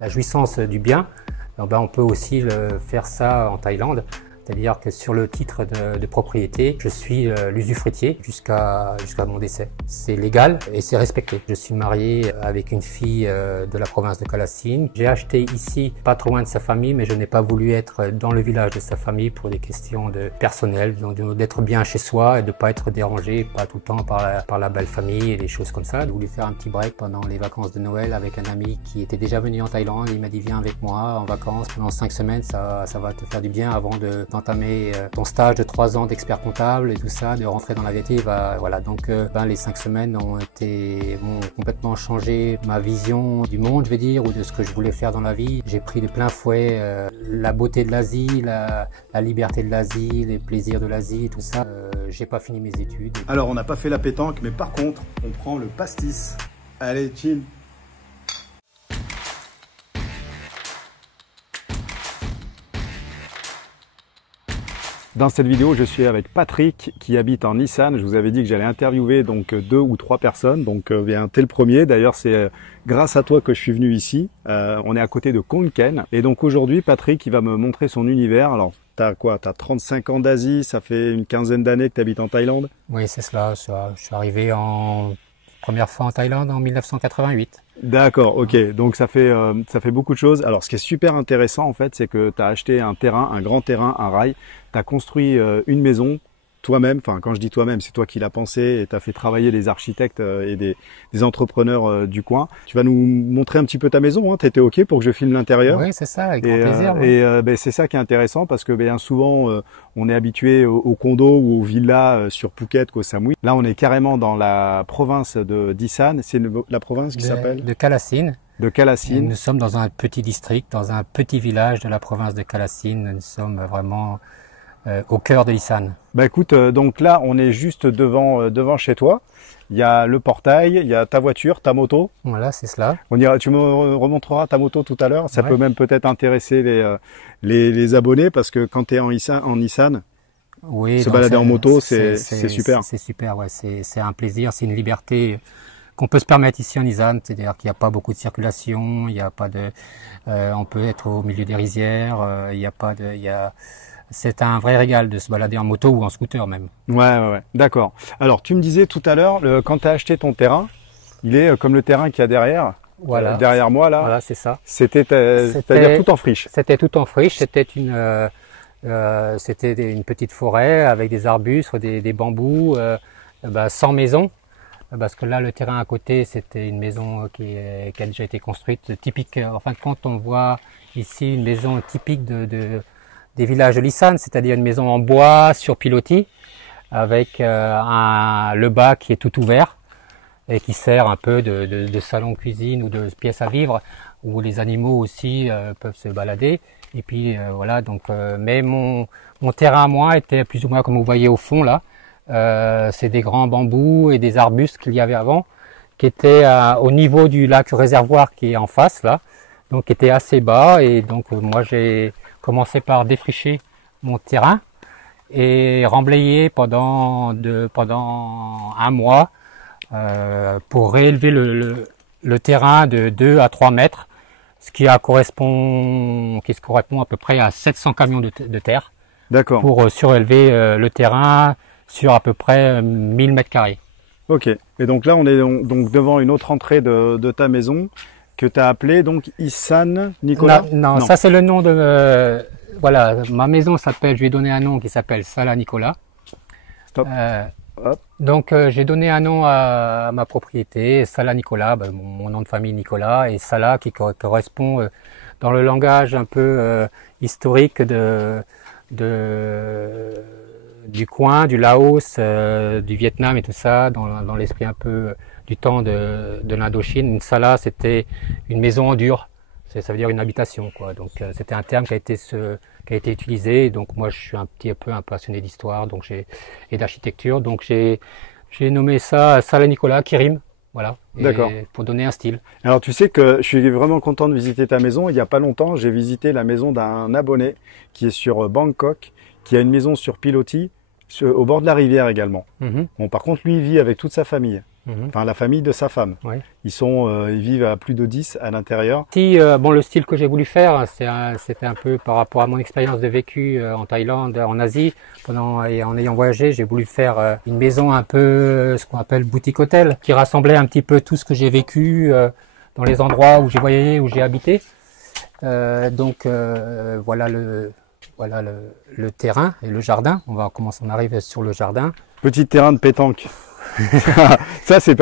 la jouissance du bien, on peut aussi faire ça en Thaïlande. C'est-à-dire que sur le titre de propriété, je suis l'usufruitier jusqu'à mon décès. C'est légal et c'est respecté. Je suis marié avec une fille de la province de Kalasine. J'ai acheté ici, pas trop loin de sa famille, mais je n'ai pas voulu être dans le village de sa famille pour des questions de personnel, donc d'être bien chez soi et de ne pas être dérangé, pas tout le temps par la belle famille et des choses comme ça. J'ai voulu faire un petit break pendant les vacances de Noël avec un ami qui était déjà venu en Thaïlande. Il m'a dit viens avec moi en vacances pendant 5 semaines, ça va te faire du bien avant d'entamer ton stage de 3 ans d'expert comptable et tout ça, de rentrer dans la vérité. Voilà, donc les 5 semaines ont complètement changé ma vision du monde, je vais dire, ou de ce que je voulais faire dans la vie. J'ai pris de plein fouet la beauté de l'Asie, la liberté de l'Asie, les plaisirs de l'Asie, tout ça. J'ai pas fini mes études. Alors on n'a pas fait la pétanque, mais par contre, on prend le pastis. Allez, chill. Dans cette vidéo, je suis avec Patrick qui habite en Isan. Je vous avais dit que j'allais interviewer donc 2 ou 3 personnes. Donc t'es le premier. D'ailleurs, c'est grâce à toi que je suis venu ici. On est à côté de Khon Kaen. Et donc aujourd'hui, Patrick, il va me montrer son univers. Alors, t'as quoi? T'as 35 ans d'Asie. Ça fait une quinzaine d'années que tu habites en Thaïlande? Oui, c'est cela. Je suis arrivé première fois en Thaïlande en 1988. D'accord, ok. Donc ça fait beaucoup de choses. Alors ce qui est super intéressant en fait, c'est que tu as acheté un terrain, un grand terrain, un rail. Tu as construit une maison toi-même. Enfin, quand je dis toi-même, c'est toi qui l'as pensé et tu as fait travailler des architectes et des entrepreneurs du coin. Tu vas nous montrer un petit peu ta maison, hein. Tu étais ok pour que je filme l'intérieur? Oui, c'est ça, avec grand plaisir. C'est ça qui est intéressant parce que bien souvent on est habitué aux condos ou aux villas sur Phuket, Koh Samui. Là, on est carrément dans la province d'Isan. C'est la province qui s'appelle de Kalasine. De Kalasine. Nous sommes dans un petit district, dans un petit village de la province de Kalasine. Nous sommes vraiment au cœur de l'Isan. Bah écoute, donc là on est juste devant chez toi. Il y a le portail, il y a ta voiture, ta moto. Voilà, c'est cela. Tu me remontreras ta moto tout à l'heure. Ça peut même peut-être intéresser les abonnés parce que quand tu es en Isan, oui, se balader en moto, c'est super. C'est super, ouais. C'est un plaisir, c'est une liberté qu'on peut se permettre ici en Isan. C'est-à-dire qu'il n'y a pas beaucoup de circulation, il n'y a pas de, on peut être au milieu des rizières, il n'y a pas de, c'est un vrai régal de se balader en moto ou en scooter même. Ouais. D'accord. Alors, tu me disais tout à l'heure, quand tu as acheté ton terrain, il est comme le terrain qu'il y a derrière. Voilà. Derrière moi, là. Voilà, c'est ça. C'est-à-dire tout en friche. C'était tout en friche. C'était une petite forêt avec des arbustes, des bambous, sans maison. Parce que là, le terrain à côté, c'était une maison qui a déjà été construite, typique. En fin de compte, on voit ici une maison typique des villages de l'Isan, c'est-à-dire une maison en bois sur pilotis avec le bas qui est tout ouvert et qui sert un peu de salon cuisine ou de pièce à vivre où les animaux aussi peuvent se balader. Et puis voilà, donc mais mon terrain à moi était plus ou moins comme vous voyez au fond là. C'est des grands bambous et des arbustes qu'il y avait avant qui étaient au niveau du lac réservoir qui est en face là, donc qui était assez bas. Et donc moi j'ai commencé par défricher mon terrain et remblayer pendant un mois pour réélever le terrain de 2 à 3 mètres, ce qui correspond à peu près à 700 camions de terre. D'accord. Pour surélever le terrain sur à peu près 1000 mètres carrés. Ok. Et donc là, on est donc devant une autre entrée de ta maison que tu as appelée donc Isan Nicolas. Non, ça c'est le nom de... voilà, ma maison s'appelle, je lui ai donné un nom qui s'appelle Sala Nicolas. Stop. Hop. Donc j'ai donné un nom à ma propriété, Sala Nicolas, mon nom de famille Nicolas, et Sala qui correspond dans le langage un peu historique du coin, du Laos, du Vietnam et tout ça, dans l'esprit un peu du temps de l'Indochine. Une sala, c'était une maison en dur, ça veut dire une habitation, quoi. Donc c'était un terme qui a été utilisé. Donc moi, je suis un petit peu un passionné d'histoire, et d'architecture, donc j'ai nommé ça Sala Nicolas, qui rime. Voilà. D'accord. Pour donner un style. Alors tu sais que je suis vraiment content de visiter ta maison. Il n'y a pas longtemps, j'ai visité la maison d'un abonné qui est sur Bangkok, qui a une maison sur pilotis, au bord de la rivière également. Bon, par contre, lui, il vit avec toute sa famille. Enfin, la famille de sa femme. Oui. Ils vivent à plus de 10 à l'intérieur. Si, bon, le style que j'ai voulu faire, c'était un peu par rapport à mon expérience de vécu en Thaïlande, en Asie. Et en ayant voyagé, j'ai voulu faire une maison un peu, ce qu'on appelle boutique hôtel, qui rassemblait un petit peu tout ce que j'ai vécu dans les endroits où j'ai voyagé, où j'ai habité. Voilà le terrain et le jardin. On va commencer, on arrive sur le jardin. Petit terrain de pétanque. Ça c'est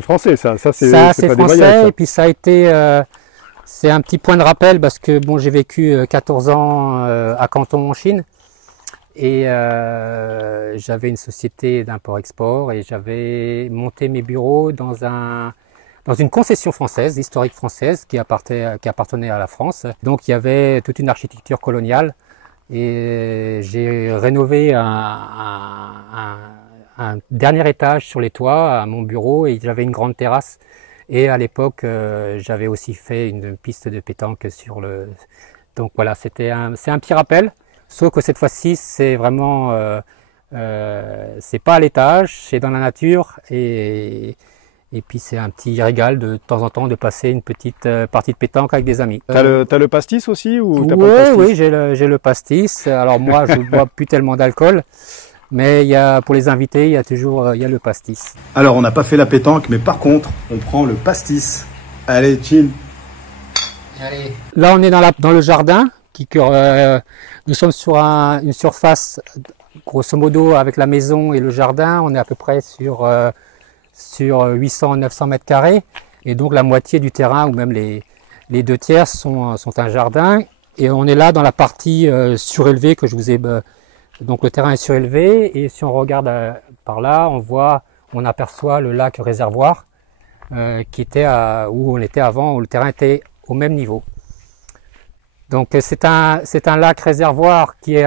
français, ça c'est Ça pas c'est des français voyages, ça. et puis ça a été c'est un petit point de rappel parce que bon j'ai vécu 14 ans à Canton en Chine et j'avais une société d'import-export et j'avais monté mes bureaux dans une concession française, historique française qui appartenait à la France. Donc il y avait toute une architecture coloniale et j'ai rénové un dernier étage sur les toits à mon bureau et j'avais une grande terrasse. Et à l'époque, j'avais aussi fait une piste de pétanque sur le. Donc voilà, c'est un petit rappel. Sauf que cette fois-ci, c'est vraiment, c'est pas à l'étage, c'est dans la nature et puis c'est un petit régal de temps en temps de passer une petite partie de pétanque avec des amis. T'as le pastis aussi ou t'as pas le pastis? Oui, j'ai le pastis. Alors moi, je bois plus tellement d'alcool. Mais pour les invités, il y a toujours le pastis. Alors, on n'a pas fait la pétanque, mais par contre, on prend le pastis. Allez, chill. Allez. Là, on est dans le jardin. Nous sommes sur une surface, grosso modo, avec la maison et le jardin. On est à peu près sur 800-900 mètres carrés. Et donc, la moitié du terrain, ou même les 2/3, sont un jardin. Et on est là dans la partie surélevée que je vous ai... Donc le terrain est surélevé et si on regarde par là, on aperçoit le lac réservoir qui était où on était avant, où le terrain était au même niveau. Donc c'est un lac réservoir qui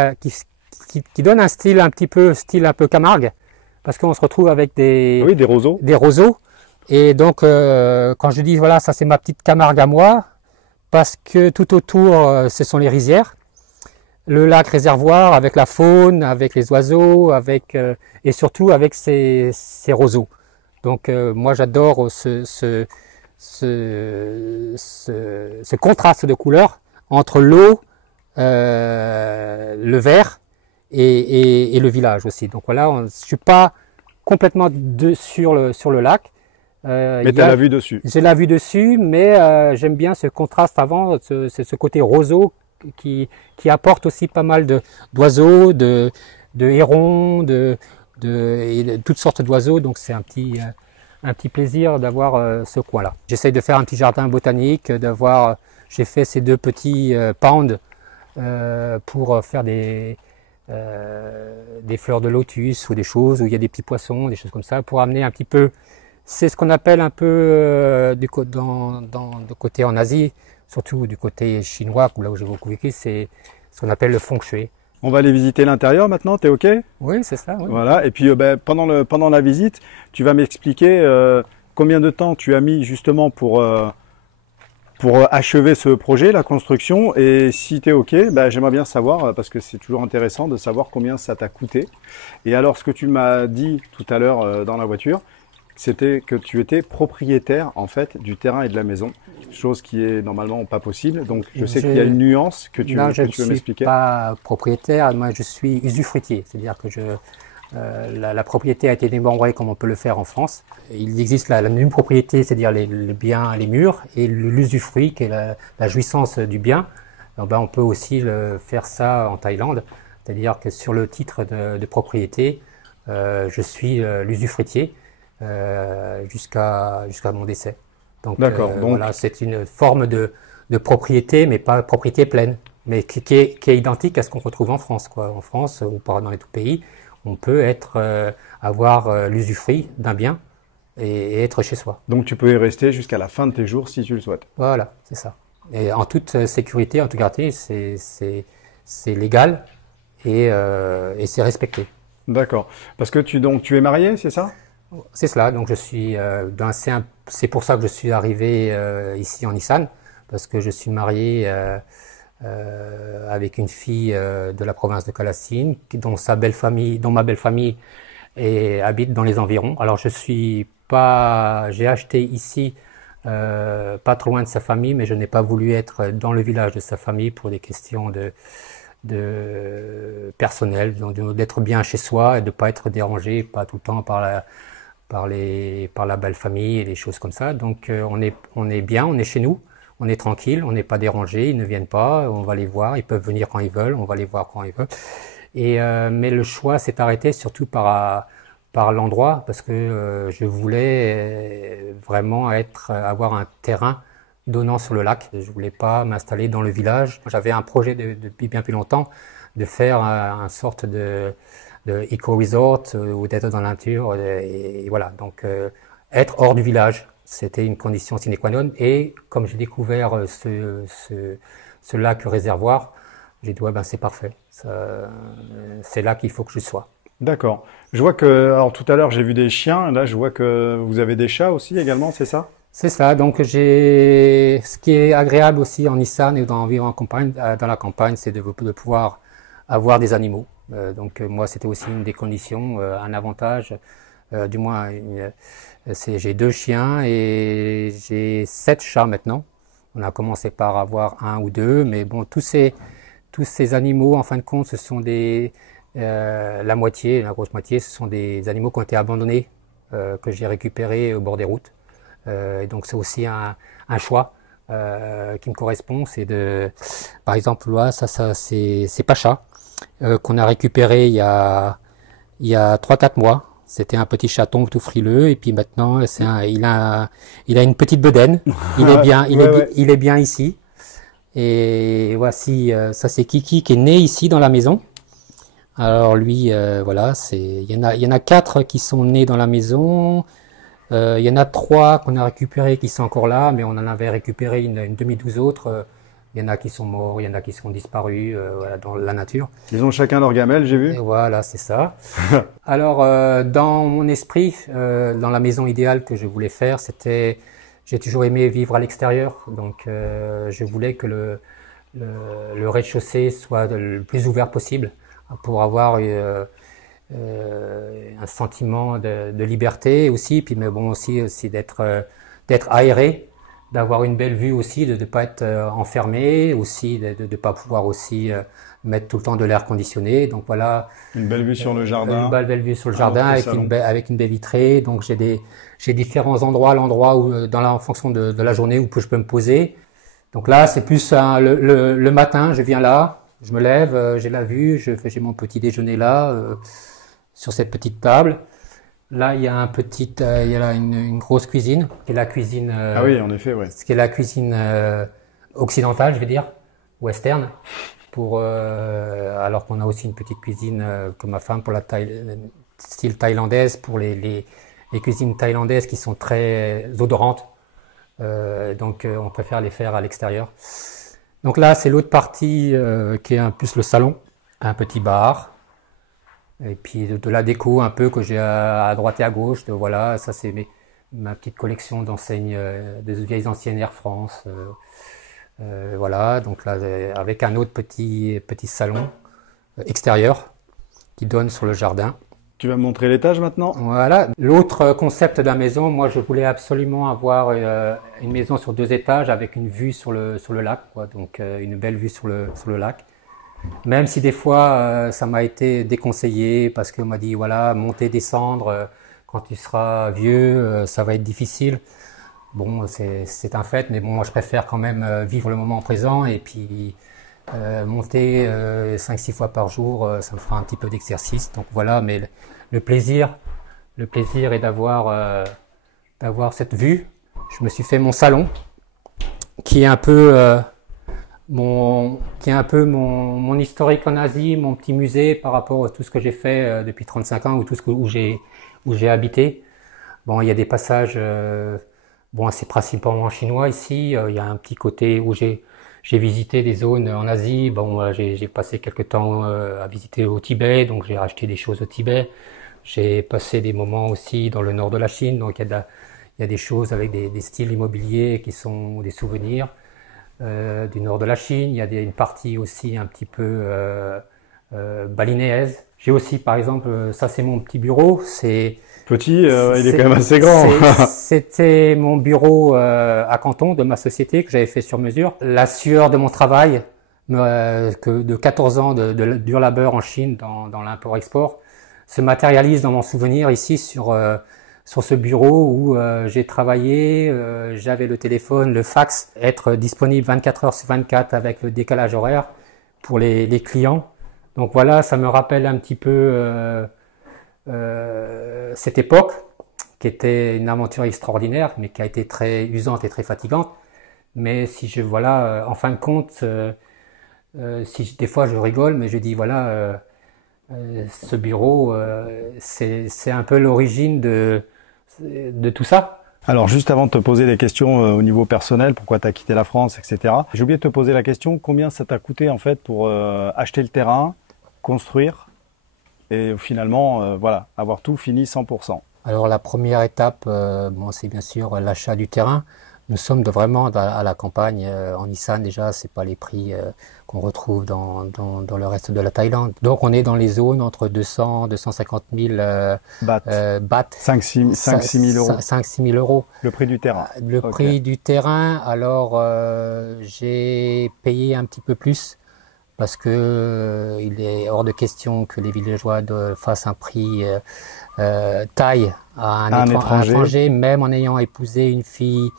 donne un style un peu Camargue parce qu'on se retrouve avec des roseaux. Et donc quand je dis voilà, ça c'est ma petite Camargue à moi parce que tout autour ce sont les rizières. Le lac réservoir avec la faune, avec les oiseaux, et surtout avec ces roseaux. Donc moi j'adore ce contraste de couleurs entre l'eau, le vert et le village aussi. Donc voilà, je suis pas complètement sur le lac. Mais tu as la vue dessus. J'ai la vue dessus, mais j'aime bien ce contraste avant, ce côté roseau qui apporte aussi pas mal d'oiseaux, de hérons, et de toutes sortes d'oiseaux. Donc c'est un petit plaisir d'avoir ce coin-là. J'essaye de faire un petit jardin botanique, j'ai fait ces 2 petits pounds pour faire des fleurs de lotus ou des choses où il y a des petits poissons, des choses comme ça, pour amener un petit peu. C'est ce qu'on appelle un peu de côté en Asie, surtout du côté chinois, là où j'ai beaucoup vécu, c'est ce qu'on appelle le feng shui. On va aller visiter l'intérieur maintenant, t'es OK? Oui, c'est ça. Oui. Voilà, et puis pendant la visite, tu vas m'expliquer combien de temps tu as mis justement pour achever ce projet, la construction, et si tu es OK, j'aimerais bien savoir, parce que c'est toujours intéressant de savoir combien ça t'a coûté. Et alors, ce que tu m'as dit tout à l'heure dans la voiture, c'était que tu étais propriétaire en fait du terrain et de la maison, chose qui est normalement pas possible. Donc je sais qu'il y a une nuance que tu veux m'expliquer. Je ne suis pas propriétaire, moi je suis usufruitier, c'est-à-dire que la propriété a été démembrée comme on peut le faire en France. Il existe la nue-propriété, c'est-à-dire les biens, les murs, et l'usufruit qui est la jouissance du bien. Alors, on peut aussi faire ça en Thaïlande, c'est-à-dire que sur le titre de propriété, je suis l'usufruitier. Jusqu'à mon décès. Donc, voilà, c'est une forme de propriété, mais pas propriété pleine, mais qui est identique à ce qu'on retrouve en France, quoi. En France ou dans les tout pays, on peut avoir l'usufruit d'un bien et être chez soi. Donc tu peux y rester jusqu'à la fin de tes jours si tu le souhaites. Voilà, c'est ça. Et en toute sécurité, en toute garantie, c'est légal et c'est respecté. D'accord. Parce que tu es marié, c'est ça? C'est cela, donc je suis c'est pour ça que je suis arrivé ici en Nissan, parce que je suis marié avec une fille de la province de Kalassin, dont ma belle famille habite dans les environs. Alors je suis pas, j'ai acheté ici, pas trop loin de sa famille, mais je n'ai pas voulu être dans le village de sa famille pour des questions de personnel, donc d'être bien chez soi et de ne pas être dérangé, pas tout le temps par la belle famille et des choses comme ça. Donc on est bien, on est chez nous, on est tranquille, on n'est pas dérangé, ils ne viennent pas, on va les voir, ils peuvent venir quand ils veulent, on va les voir quand ils veulent. Mais le choix s'est arrêté surtout par l'endroit, parce que je voulais vraiment avoir un terrain donnant sur le lac. Je voulais pas m'installer dans le village. J'avais un projet depuis bien plus longtemps de faire un sorte de éco-resort ou d'être dans la nature. Et voilà, donc être hors du village, c'était une condition sine qua non. Et comme j'ai découvert ce lac réservoir, j'ai dit ouais, ben c'est parfait. C'est là qu'il faut que je sois. D'accord. Je vois que, alors tout à l'heure j'ai vu des chiens, là je vois que vous avez des chats aussi également, c'est ça? C'est ça. Donc ce qui est agréable aussi en Nissan et dans vivre en campagne, dans la campagne, c'est de pouvoir avoir des animaux. Donc moi c'était aussi une des conditions, un avantage, du moins j'ai 2 chiens et j'ai 7 chats maintenant. On a commencé par avoir 1 ou 2, mais bon tous ces animaux en fin de compte ce sont la grosse moitié, ce sont des animaux qui ont été abandonnés, que j'ai récupérés au bord des routes. Et donc c'est aussi un choix qui me correspond. Par exemple là, ça c'est Pacha, qu'on a récupéré il y a 3-4 mois. C'était un petit chaton tout frileux et puis maintenant il a une petite bedaine. Il est bien, il est bien ici. Et voici, ça c'est Kiki qui est né ici dans la maison. Alors lui, voilà, il y en a 4 qui sont nés dans la maison. Il y en a 3 qu'on a récupérés qui sont encore là, mais on en avait récupéré une demi-douze autres. Il y en a qui sont morts, il y en a qui sont disparus, voilà, dans la nature. Ils ont chacun leur gamelle, j'ai vu. Et voilà, c'est ça. Alors, dans mon esprit, dans la maison idéale que je voulais faire, j'ai toujours aimé vivre à l'extérieur, donc je voulais que le rez-de-chaussée soit le plus ouvert possible pour avoir un sentiment de liberté aussi, puis mais bon aussi d'être aéré, d'avoir une belle vue aussi, de ne pas être enfermé, aussi de pas pouvoir aussi mettre tout le temps de l'air conditionné. Donc voilà. Une belle vue sur le jardin. Une belle vue sur le jardin avec une baie vitrée. Donc j'ai différents endroits, l'endroit où en fonction de la journée où je peux me poser. Donc là c'est plus le matin, je viens là, je me lève, j'ai la vue, j'ai mon petit déjeuner là. Sur cette petite table. Là, il y a il y a là une grosse cuisine, qui est la cuisine. Ah oui, en effet, ouais. Ce qui est la cuisine occidentale, je vais dire, western. Alors qu'on a aussi une petite cuisine comme ma femme pour style thaïlandaise, pour les cuisines thaïlandaises qui sont très odorantes. Donc, on préfère les faire à l'extérieur. Donc là, c'est l'autre partie qui est plus le salon, un petit bar. Et puis de la déco un peu que j'ai à droite et à gauche. Voilà, ça c'est ma petite collection d'enseignes, des vieilles anciennes Air France. Voilà, donc là avec un autre petit salon extérieur qui donne sur le jardin. Tu vas me montrer l'étage maintenant? Voilà. L'autre concept de la maison, moi je voulais absolument avoir une maison sur 2 étages avec une vue sur le lac, quoi. Donc une belle vue sur le lac. Même si des fois ça m'a été déconseillé parce qu'on m'a dit voilà, monter, descendre, quand tu seras vieux, ça va être difficile. Bon, c'est un fait, mais bon, moi je préfère quand même vivre le moment présent et puis monter 5-6 fois par jour, ça me fera un petit peu d'exercice. Donc voilà, mais le plaisir est d'avoir cette vue. Je me suis fait mon salon qui est un peu mon historique en Asie, mon petit musée par rapport à tout ce que j'ai fait depuis 35 ans ou où j'ai habité. Bon, il y a des passages, bon, c'est principalement chinois ici. Il y a un petit côté où j'ai visité des zones en Asie. Bon, j'ai passé quelques temps à visiter au Tibet, donc j'ai acheté des choses au Tibet. J'ai passé des moments aussi dans le nord de la Chine, donc il y a des choses avec des styles immobiliers qui sont des souvenirs. Du nord de la Chine, il y a une partie aussi un petit peu balinéaise. J'ai aussi, par exemple, ça c'est mon petit bureau. Petit, il est quand même assez grand. C'était mon bureau à Canton de ma société que j'avais fait sur mesure. La sueur de mon travail, que de 14 ans de dur labeur en Chine dans l'import-export, se matérialise dans mon souvenir ici sur ce bureau où j'ai travaillé, j'avais le téléphone, le fax, être disponible 24 heures sur 24 avec le décalage horaire pour les clients. Donc voilà, ça me rappelle un petit peu cette époque qui était une aventure extraordinaire, mais qui a été très usante et très fatigante. Mais si je voilà, en fin de compte, des fois je rigole, mais je dis voilà, ce bureau, c'est un peu l'origine de tout ça. Alors juste avant de te poser des questions au niveau personnel, pourquoi tu as quitté la France, etc. J'ai oublié de te poser la question, combien ça t'a coûté en fait pour acheter le terrain, construire et finalement voilà, avoir tout fini 100%. Alors la première étape, bon, c'est bien sûr l'achat du terrain. Nous sommes vraiment à la campagne. En Nissan déjà, c'est pas les prix qu'on retrouve dans le reste de la Thaïlande. Donc on est dans les zones entre 200 250 000 bahts. 5-6 000 euros. 5-6 000 euros. Le prix du terrain. Le prix du terrain, alors j'ai payé un petit peu plus parce que il est hors de question que les villageois fassent un prix thaï à un étranger, même en ayant épousé une fille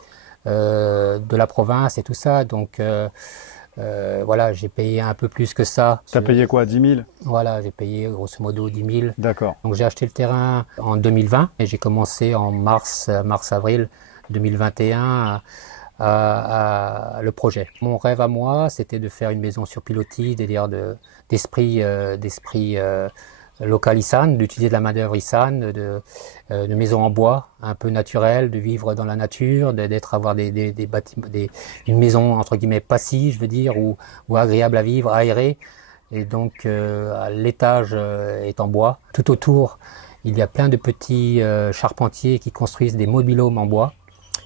de la province et tout ça. Donc voilà, j'ai payé un peu plus que ça. T'as payé quoi, 10 000? Voilà, j'ai payé grosso modo 10 000. D'accord. Donc j'ai acheté le terrain en 2020 et j'ai commencé en mars-avril 2021 le projet. Mon rêve à moi, c'était de faire une maison sur pilotis, c'est-à-dire d'esprit local Isan, d'utiliser de la main-d'œuvre Isan, de maisons en bois, un peu naturelles, de vivre dans la nature, avoir des bâtiments, une maison entre guillemets passive, je veux dire, ou agréable à vivre, aérée. Et donc l'étage est en bois. Tout autour, il y a plein de petits charpentiers qui construisent des mobil-homes en bois.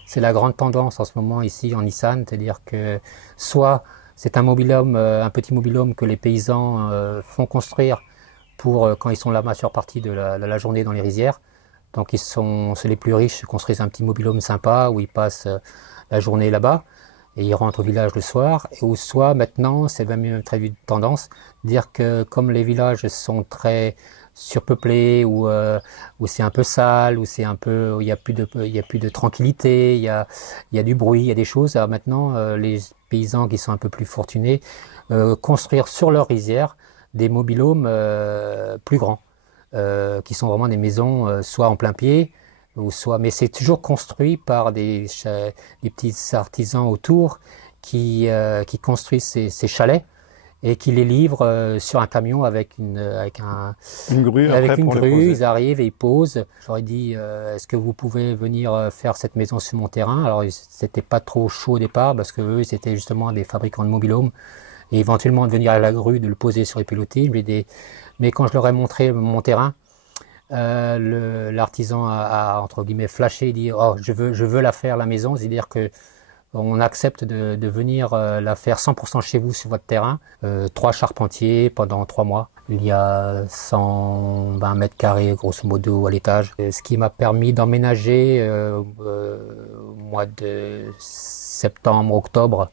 C'est la grande tendance en ce moment ici en Isan, c'est-à-dire que soit c'est un mobil-home, un petit mobil-home que les paysans font construire pour quand ils sont la majeure partie de la journée dans les rizières. Donc c'est les plus riches qui construisent un petit mobil-home sympa où ils passent la journée là-bas et ils rentrent au village le soir. Ou soit maintenant, c'est même très vite tendance, dire que comme les villages sont très surpeuplés ou c'est un peu sale, ou c'est un peu, il y a plus de tranquillité, il y a du bruit, il y a des choses. Alors maintenant, les paysans qui sont un peu plus fortunés construire sur leur rizière des mobil-homes plus grands, qui sont vraiment des maisons soit en plein pied, ou soit, mais c'est toujours construit par des petits artisans autour qui construisent ces chalets et qui les livrent sur un camion avec une grue. Ils arrivent et ils posent. J'aurais dit, est-ce que vous pouvez venir faire cette maison sur mon terrain? Alors c'était pas trop chaud au départ parce que eux c'était justement des fabricants de mobil-homes. Et éventuellement de venir à la grue, de le poser sur les pilotis. Mais quand je leur ai montré mon terrain, l'artisan a entre guillemets flashé, il dit oh je veux la faire la maison, c'est-à-dire que on accepte de venir la faire 100% chez vous sur votre terrain, 3 charpentiers pendant 3 mois. Il y a 120 mètres carrés grosso modo à l'étage, ce qui m'a permis d'emménager au mois de septembre, octobre.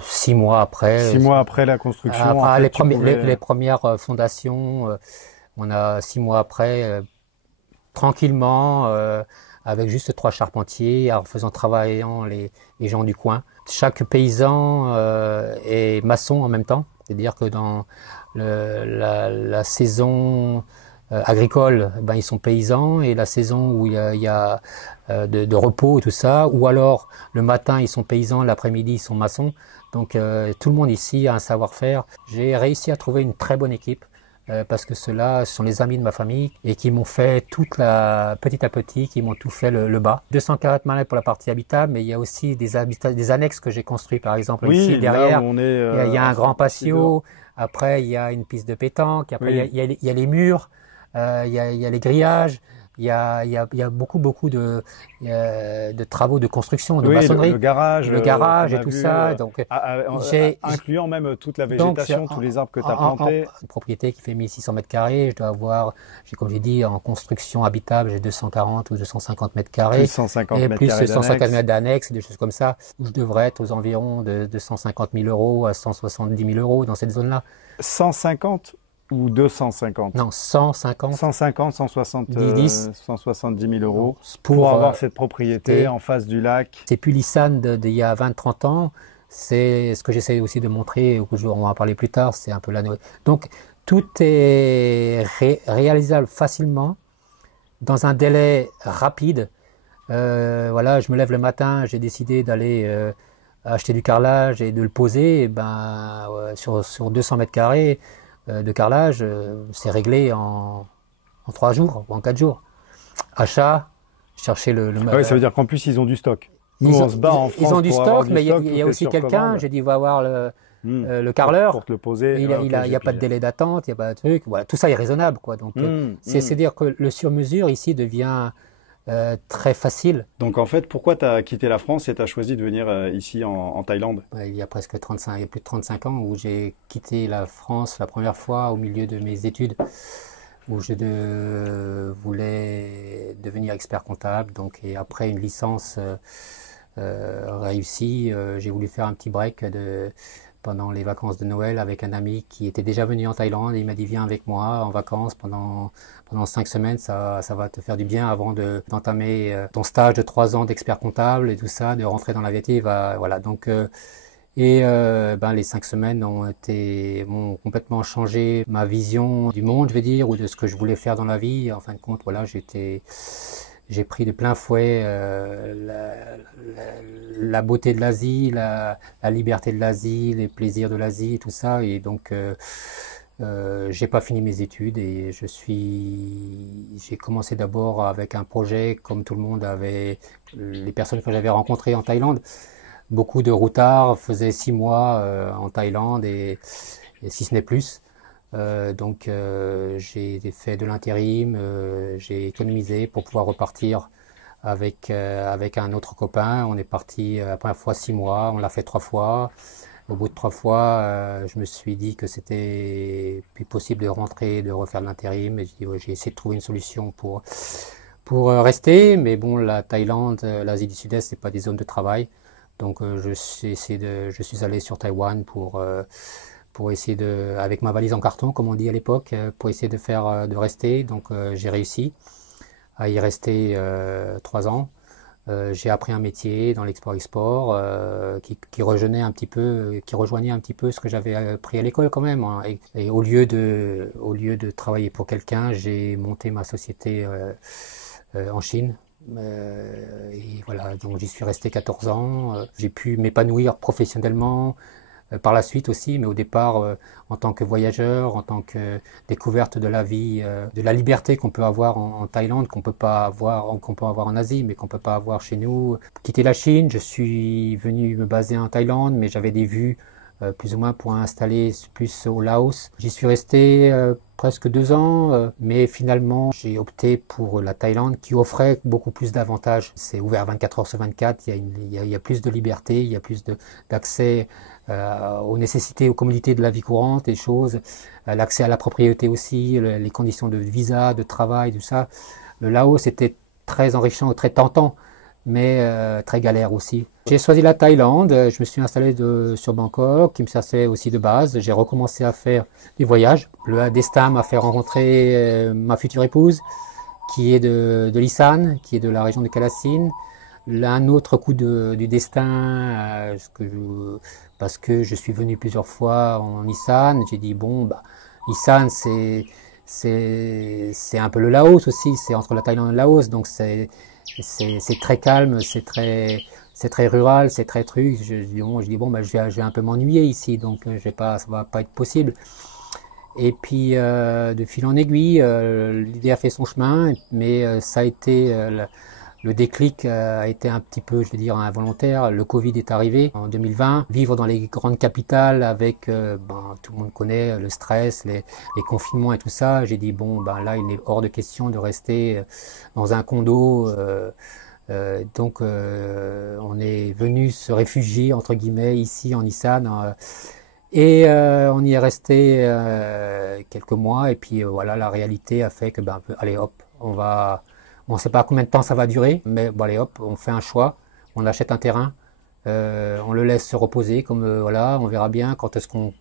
6 mois après. 6 mois après la construction. Les premières fondations, on a 6 mois après, tranquillement, avec juste 3 charpentiers, en faisant travailler les gens du coin. Chaque paysan est maçon en même temps, c'est-à-dire que dans la saison agricole, ben ils sont paysans, et la saison où il y a de repos et tout ça, ou alors le matin ils sont paysans, l'après-midi ils sont maçons. Donc tout le monde ici a un savoir-faire. J'ai réussi à trouver une très bonne équipe parce que ceux-là sont les amis de ma famille et qui m'ont fait petit à petit, qui m'ont tout fait le bas. 240 malais pour la partie habitable, mais il y a aussi des annexes que j'ai construits, par exemple ici derrière. Il y a un grand patio, après il y a une piste de pétanque, après il y a les murs, il y a les grillages. il y a beaucoup de travaux de construction, de Oui, maçonnerie. le garage, Le garage qu'on et a tout vu, ça. Donc, incluant même toute la donc, végétation, tous les arbres que tu as plantés. une propriété qui fait 1600 mètres carrés, je dois avoir, comme j'ai dit, en construction habitable, j'ai 240 ou 250 mètres carrés. Plus 150 et mètres plus carrés 150 mètres d'annexes, des choses comme ça, où je devrais être aux environs de 150 000 euros à 170 000 euros dans cette zone-là. 150 ou 250? Non, 150. 150, 170 000 euros pour avoir cette propriété en face du lac. C'est plus l'Issan d'il y a 20-30 ans. C'est ce que j'essaie aussi de montrer, on va en parler plus tard, c'est un peu la nouvelle. Donc, tout est réalisable facilement, dans un délai rapide. Voilà, je me lève le matin, j'ai décidé d'aller acheter du carrelage et de le poser. Et ben, sur 200 mètres carrés de carrelage, c'est réglé en 3 jours ou en 4 jours. Achat, chercher Ah oui, ça veut dire qu'en plus, ils ont du stock. Nous, on se bat en France. Ils ont du pour stock, avoir mais stock, il y a aussi quelqu'un, j'ai dit, va voir le carreleur. Pour te le poser. Il n'y a pas de délai d'attente, il n'y a pas de truc. Voilà, tout ça est raisonnable, quoi. Donc, c'est dire que le sur-mesure ici devient très facile. Donc, en fait, pourquoi tu as quitté la France et tu as choisi de venir ici en Thaïlande? Il y a presque il y a plus de 35 ans où j'ai quitté la France la première fois au milieu de mes études, où je voulais devenir expert comptable. Donc, et après une licence réussie, j'ai voulu faire un petit break pendant les vacances de Noël avec un ami qui était déjà venu en Thaïlande. Et il m'a dit, viens avec moi en vacances pendant 5 semaines, ça va te faire du bien avant d'entamer ton stage de 3 ans d'expert comptable et tout ça, de rentrer dans la vie. Voilà. Donc, les 5 semaines m'ont complètement changé ma vision du monde, je vais dire, ou de ce que je voulais faire dans la vie. En fin de compte, voilà, j'ai pris de plein fouet la beauté de l'Asie, la liberté de l'Asie, les plaisirs de l'Asie, tout ça. Et donc, j'ai pas fini mes études et j'ai commencé d'abord avec un projet comme tout le monde avait, les personnes que j'avais rencontrées en Thaïlande. Beaucoup de routards faisaient 6 mois en Thaïlande et si ce n'est plus. Donc j'ai fait de l'intérim, j'ai économisé pour pouvoir repartir avec un autre copain. On est parti la première fois 6 mois, on l'a fait 3 fois. Au bout de 3 fois, je me suis dit que c'était plus possible de rentrer, de refaire de l'intérim. Et j'ai essayé de trouver une solution pour rester. Mais bon, la Thaïlande, l'Asie du Sud-Est, c'est pas des zones de travail. Donc je suis allé sur Taïwan pour essayer avec ma valise en carton, comme on dit à l'époque, pour essayer de rester. Donc j'ai réussi à y rester 3 ans. J'ai appris un métier dans l'export-export qui rejoignait un petit peu ce que j'avais appris à l'école quand même. Hein. Et au lieu de travailler pour quelqu'un, j'ai monté ma société en Chine. Et voilà, donc j'y suis resté 14 ans. J'ai pu m'épanouir professionnellement par la suite aussi, mais au départ en tant que voyageur, en tant que découverte de la vie, de la liberté qu'on peut avoir en Thaïlande, qu'on peut avoir en Asie, mais qu'on peut pas avoir chez nous. Quitter la Chine, je suis venu me baser en Thaïlande, mais j'avais des vues plus ou moins pour installer plus au Laos. J'y suis resté presque 2 ans, mais finalement j'ai opté pour la Thaïlande qui offrait beaucoup plus d'avantages. C'est ouvert 24 heures sur 24, il y a plus de liberté, il y a plus d'accès aux nécessités, aux commodités de la vie courante, des choses, l'accès à la propriété aussi, les conditions de visa, de travail, tout ça. Le Laos était très enrichissant, très tentant, mais très galère aussi. J'ai choisi la Thaïlande, je me suis installé sur Bangkok, qui me servait aussi de base. J'ai recommencé à faire des voyages. Le destin m'a fait rencontrer ma future épouse, qui est de l'Isan, qui est de la région de Kalassin. Un autre coup du destin, parce que je suis venu plusieurs fois en Isan, j'ai dit bon, Isan c'est un peu le Laos aussi, c'est entre la Thaïlande et le Laos, donc c'est très calme, c'est très rural, c'est très truc. Je dis bon, je vais un peu m'ennuyer ici, donc ça va pas être possible. Et puis de fil en aiguille, l'idée a fait son chemin, mais ça a été Le déclic a été un petit peu, je vais dire, involontaire. Le Covid est arrivé en 2020. Vivre dans les grandes capitales avec, tout le monde connaît le stress, les confinements et tout ça. J'ai dit bon, là, il est hors de question de rester dans un condo. Donc, on est venu se réfugier entre guillemets ici en Nissan. Et on y est resté quelques mois. Et puis voilà, la réalité a fait que allez hop, on ne sait pas combien de temps ça va durer, mais allez hop, on fait un choix, on achète un terrain, on le laisse se reposer, comme voilà, on verra bien quand est-ce qu'on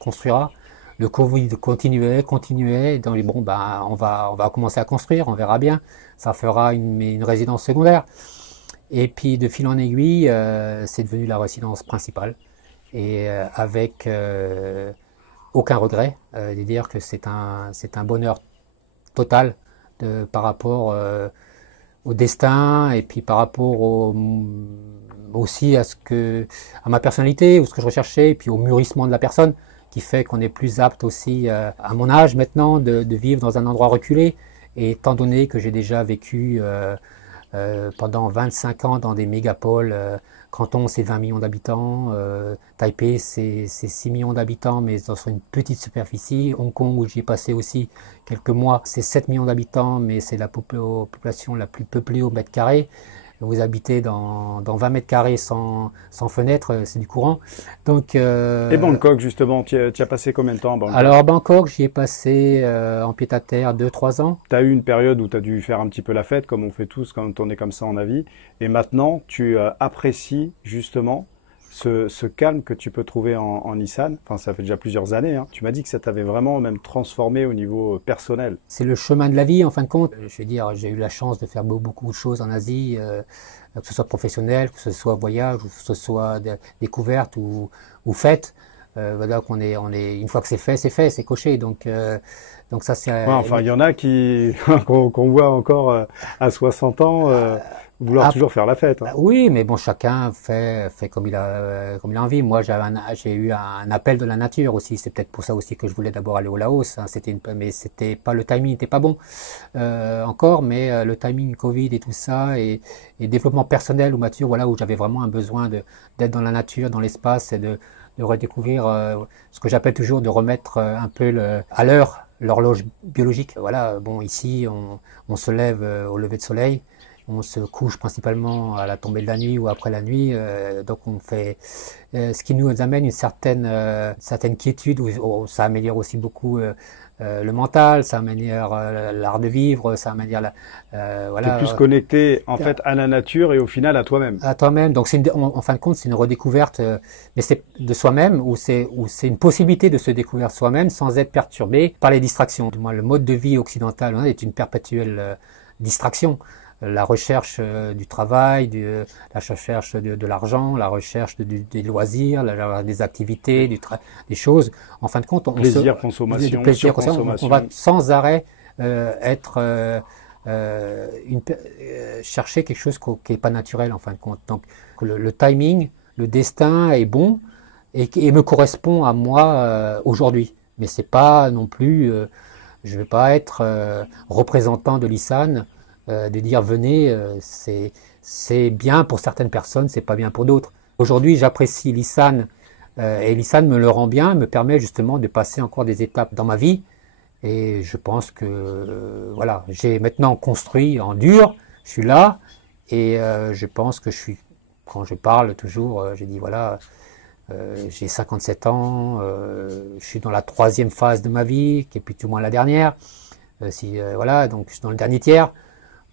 construira. Le Covid continuait, donc on va commencer à construire, on verra bien, ça fera une résidence secondaire. Et puis de fil en aiguille, c'est devenu la résidence principale, et avec aucun regret, de dire que c'est un bonheur total. Par rapport au destin et puis par rapport aussi à ma personnalité ou ce que je recherchais et puis au mûrissement de la personne qui fait qu'on est plus apte aussi à mon âge maintenant de vivre dans un endroit reculé, et étant donné que j'ai déjà vécu pendant 25 ans dans des mégapoles. Canton, c'est 20 millions d'habitants. Taipei, c'est 6 millions d'habitants, mais sur une petite superficie. Hong Kong, où j'y ai passé aussi quelques mois, c'est 7 millions d'habitants, mais c'est la population la plus peuplée au mètre carré. Vous habitez dans 20 mètres carrés sans fenêtre, c'est du courant. Donc, Et Bangkok, justement, tu as passé combien de temps à Bangkok? Alors à Bangkok, j'y ai passé en pied-à-terre 2-3 ans. Tu as eu une période où tu as dû faire un petit peu la fête, comme on fait tous quand on est comme ça en avis. Et maintenant, tu apprécies justement ce calme que tu peux trouver en Nissan. Enfin, ça fait déjà plusieurs années. Hein. Tu m'as dit que ça t'avait vraiment même transformé au niveau personnel. C'est le chemin de la vie, en fin de compte. Je veux dire, j'ai eu la chance de faire beaucoup de choses en Asie, que ce soit professionnel, que ce soit voyage, que ce soit découverte ou fête. Voilà, une fois que c'est fait, c'est coché. Donc ça, c'est. Ouais, enfin, il y en a qu'on voit encore à 60 ans. Vouloir toujours faire la fête. Hein. Oui, mais bon, chacun fait comme il a envie. Moi, j'ai eu un appel de la nature aussi. C'est peut-être pour ça aussi que je voulais d'abord aller au Laos. Hein. Mais c'était pas, le timing n'était pas bon encore. Mais le timing Covid et tout ça et développement personnel ou mature, voilà, où j'avais vraiment un besoin d'être dans la nature, dans l'espace et de redécouvrir ce que j'appelle toujours de remettre un peu à l'heure l'horloge biologique. Voilà, bon, ici, on se lève au lever de soleil. On se couche principalement à la tombée de la nuit ou après la nuit, donc on fait ce qui nous amène une certaine quiétude. Où ça améliore aussi beaucoup le mental, ça améliore l'art de vivre, ça améliore voilà. T'es plus connecté en fait à la nature et au final à toi-même. À toi-même. Donc en fin de compte, c'est une redécouverte, mais c'est de soi-même ou c'est une possibilité de se découvrir soi-même sans être perturbé par les distractions. Du moins, le mode de vie occidental est une perpétuelle distraction. La recherche du travail, la recherche de l'argent, la recherche des loisirs, des activités, des choses. En fin de compte, consommation, on va sans arrêt chercher quelque chose qui n'est pas naturel en fin de compte. Donc le timing, le destin est bon et me correspond à moi aujourd'hui. Mais c'est pas non plus, je vais pas être représentant de Nissan. De dire venez, c'est bien pour certaines personnes, c'est pas bien pour d'autres. Aujourd'hui, j'apprécie Nissan et Nissan me le rend bien, me permet justement de passer encore des étapes dans ma vie. Et je pense que voilà, j'ai maintenant construit en dur, je suis là et je pense que quand je parle toujours, je dis voilà, j'ai 57 ans, je suis dans la 3e phase de ma vie, qui est plus ou moins la dernière. Voilà, donc je suis dans le dernier tiers.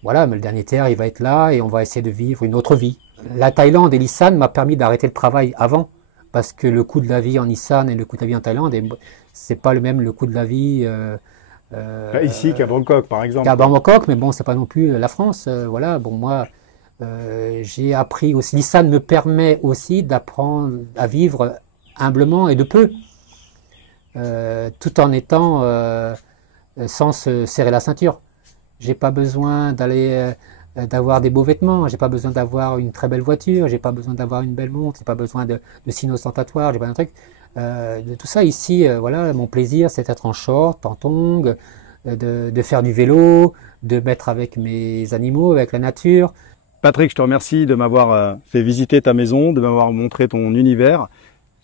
Voilà, mais le dernier tiers, il va être là et on va essayer de vivre une autre vie. La Thaïlande et Nissan m'a permis d'arrêter le travail avant, parce que le coût de la vie en Nissan et le coût de la vie en Thaïlande, c'est pas le coût de la vie ici qu'à Bangkok, par exemple. Qu'à Bangkok, mais bon, c'est pas non plus la France. Voilà, bon, moi, j'ai appris aussi. Nissan me permet aussi d'apprendre à vivre humblement et de peu, tout en étant sans se serrer la ceinture. J'ai pas besoin d'avoir des beaux vêtements, j'ai pas besoin d'avoir une très belle voiture, j'ai pas besoin d'avoir une belle montre, j'ai pas besoin de signes ostentatoires, j'ai pas de truc. De tout ça ici, voilà, mon plaisir c'est d'être en short, en tongs, de faire du vélo, de mettre avec mes animaux, avec la nature. Patrick, je te remercie de m'avoir fait visiter ta maison, de m'avoir montré ton univers.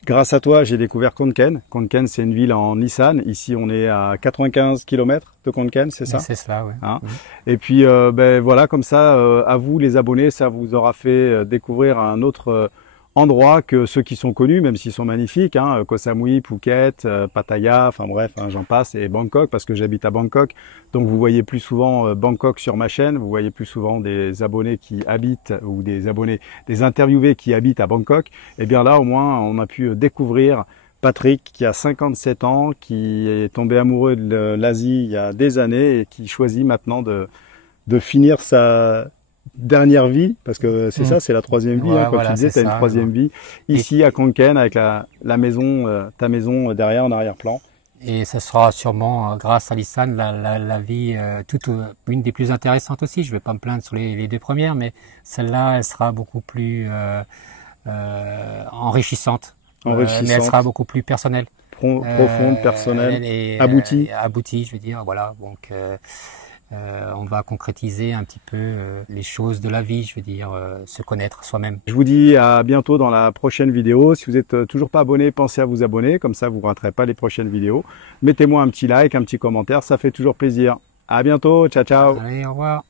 Grâce à toi, j'ai découvert Konken. Konken, c'est une ville en Nissan. Ici, on est à 95 km de Konken, c'est ça? C'est cela, oui. Hein? Et puis, ben voilà, comme ça, à vous les abonnés, ça vous aura fait découvrir un autre endroit que ceux qui sont connus, même s'ils sont magnifiques, hein, Koh Samui, Phuket, Pattaya, enfin bref, hein, j'en passe, et Bangkok, parce que j'habite à Bangkok. Donc vous voyez plus souvent Bangkok sur ma chaîne, vous voyez plus souvent des abonnés qui habitent, ou des abonnés, des interviewés qui habitent à Bangkok. Et bien là, au moins, on a pu découvrir Patrick, qui a 57 ans, qui est tombé amoureux de l'Asie il y a des années, et qui choisit maintenant de finir sa dernière vie, parce que c'est ça, c'est la troisième vie, hein, comme voilà, tu disais, tu as une troisième vie, ici à Konken, avec la maison, ta maison derrière en arrière-plan. Et ce sera sûrement, grâce à Nissan, la vie une des plus intéressantes aussi. Je vais pas me plaindre sur les deux premières, mais celle-là, elle sera beaucoup plus enrichissante. Mais elle sera beaucoup plus personnelle. Profonde, personnelle, et aboutie. Aboutie, je veux dire, voilà. Donc, on va concrétiser un petit peu les choses de la vie, je veux dire, se connaître soi-même. Je vous dis à bientôt dans la prochaine vidéo. Si vous n'êtes toujours pas abonné, pensez à vous abonner, comme ça vous ne raterez pas les prochaines vidéos. Mettez-moi un petit like, un petit commentaire, ça fait toujours plaisir. À bientôt, ciao ciao. Allez, au revoir.